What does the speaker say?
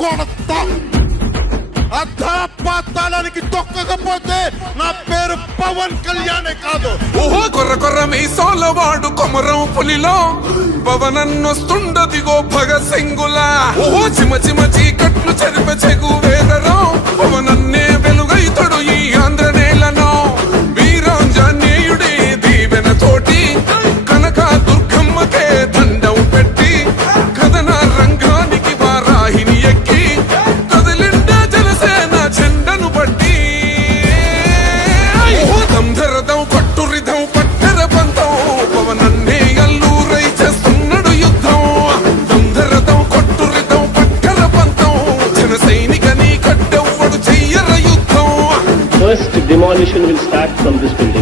కొడతా. అధాపాతాళానికి తొక్కకపోతే నా పేరు పవన్ కళ్యాణే కాదు. ఓహో కొర్ర కొర్ర మీసాల వాడు కొమరం పులిలో పవనన్నొస్తుండదిగో భగత్ సింగులా. ఓహో చిమ చిమ చీకట్లు చెరిప చెగు వేదరో పవనన్నే వెలుగైతడు ఈ ఆంధ్ర నేలను. వీరాంజనేయుడి దీవెన తోటి కనక దుర్గమ్మకే దండం పెట్టి కథన రంగానికి వారాహిని ఎక్కి కదిలిండే జనసేన చెండను బట్టి. దంధరదం కొట్టురిదం పట్టర పంతం పవనన్నే అల్లూరై చేస్తున్నాడు యుద్ధం. దంధరదం కొట్టురిదం పట్టర పంతం జన సైనికని కట్టెవ్వడు చెయ్యర యుద్ధం. First demolition will start from this building.